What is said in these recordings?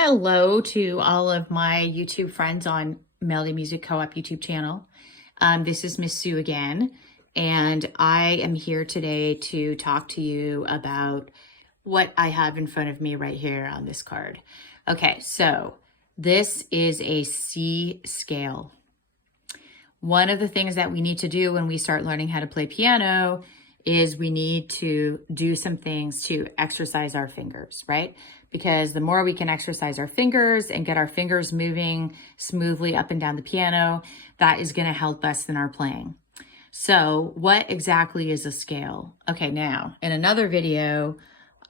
Hello to all of my YouTube friends on Melody Music Co-op YouTube channel. This is Miss Sue again, and I am here today to talk to you about what I have in front of me right here on this card. Okay, so this is a C scale. One of the things that we need to do when we start learning how to play piano is we need to do some things to exercise our fingers, right? Because the more we can exercise our fingers and get our fingers moving smoothly up and down the piano, that is going to help us in our playing. So what exactly is a scale? Okay, now in another video,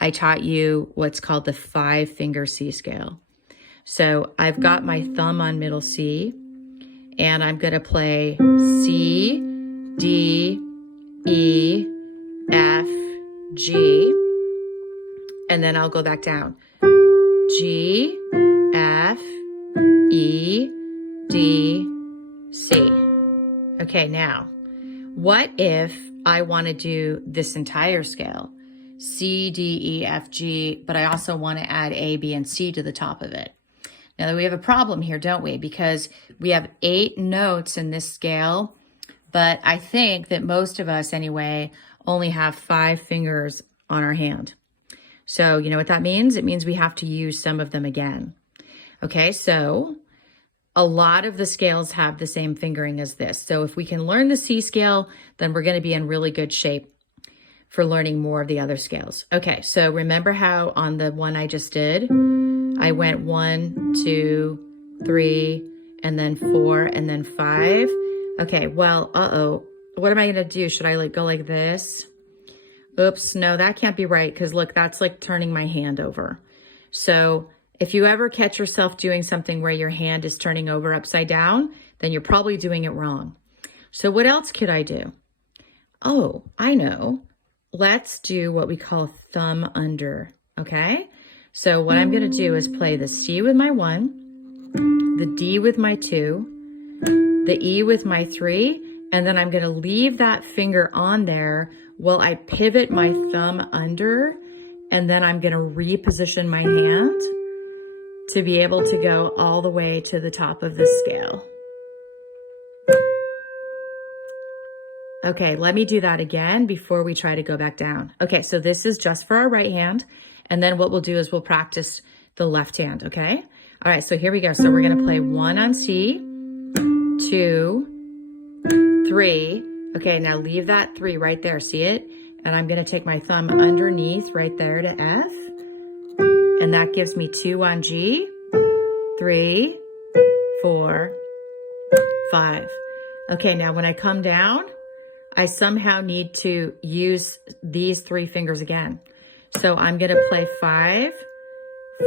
I taught you what's called the 5-finger C scale. So I've got my thumb on middle C, and I'm going to play C, D, E, F, G, and then I'll go back down. G, F, E, D, C. Okay, now, what if I want to do this entire scale? C, D, E, F, G, but I also want to add A, B, and C to the top of it. Now, we have a problem here, don't we? Because we have 8 notes in this scale, but I think that most of us, anyway, only have 5 fingers on our hand. So you know what that means? It means we have to use some of them again. Okay, so a lot of the scales have the same fingering as this. So if we can learn the C scale, then we're going to be in really good shape for learning more of the other scales. Okay, so remember how on the one I just did, I went 1, 2, 3, and then 4, and then 5. Okay, well, what am I going to do? Should I go like this? Oops, no, that can't be right, because look, that's like turning my hand over. So if you ever catch yourself doing something where your hand is turning over upside down, then you're probably doing it wrong. So what else could I do? Oh, I know. Let's do what we call thumb under, okay? So what I'm going to do is play the C with my 1, the D with my 2, the E with my 3, and then I'm going to leave that finger on there while I pivot my thumb under, and then I'm going to reposition my hand to be able to go all the way to the top of the scale. Okay, let me do that again before we try to go back down. Okay, so this is just for our right hand, and then what we'll do is we'll practice the left hand, okay? All right, so here we go. So we're going to play 1 on C, 2, 3. Okay, now leave that 3 right there, see it? And I'm going to take my thumb underneath right there to F. And that gives me 2 on G, 3, 4, 5. Okay, now when I come down, I somehow need to use these 3 fingers again. So I'm going to play 5,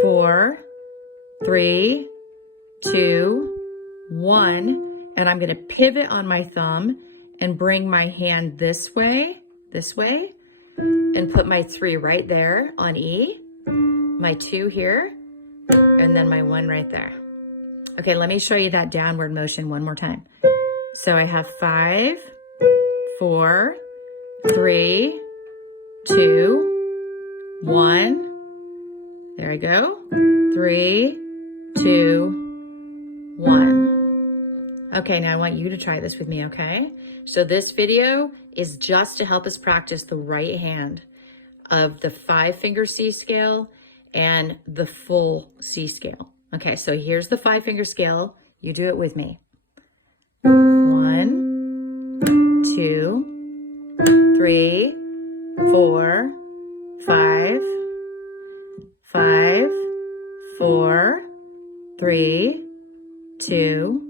4, 3, 2, 1. And I'm going to pivot on my thumb and bring my hand this way, and put my 3 right there on E, my 2 here, and then my 1 right there. Okay, let me show you that downward motion one more time. So I have 5, 4, 3, 2, 1. There I go. 3, 2, 1. Okay, now I want you to try this with me, okay? So this video is just to help us practice the right hand of the 5-finger C scale and the full C scale. Okay, so here's the 5-finger scale. You do it with me. 1, 2, 3, 4, 5, 5, 4, 3, 2,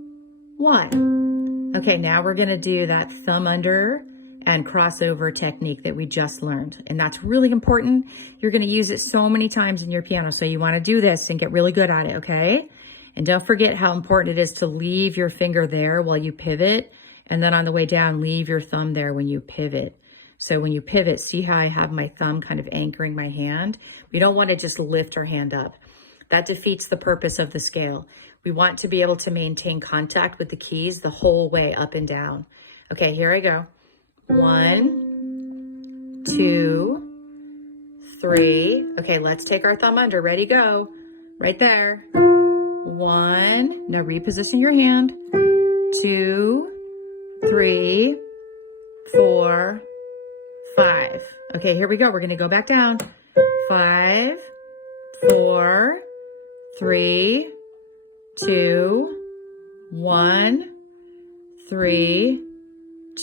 1. Okay, now we're going to do that thumb under and crossover technique that we just learned. And that's really important. You're going to use it so many times in your piano. So you want to do this and get really good at it, okay? And don't forget how important it is to leave your finger there while you pivot. And then on the way down, leave your thumb there when you pivot. So when you pivot, see how I have my thumb kind of anchoring my hand? We don't want to just lift our hand up. That defeats the purpose of the scale. We want to be able to maintain contact with the keys the whole way up and down. Okay, here I go. 1, 2, 3. Okay, let's take our thumb under. Ready, go. right there. 1. Now reposition your hand. 2, 3, 4, 5. Okay, here we go. We're going to go back down. 5, 4, 3, 2, 1, 3,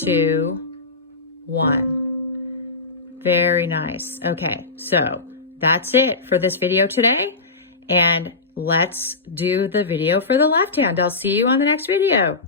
2, 1. Very nice. Okay, so that's it for this video today. And let's do the video for the left hand. I'll see you on the next video.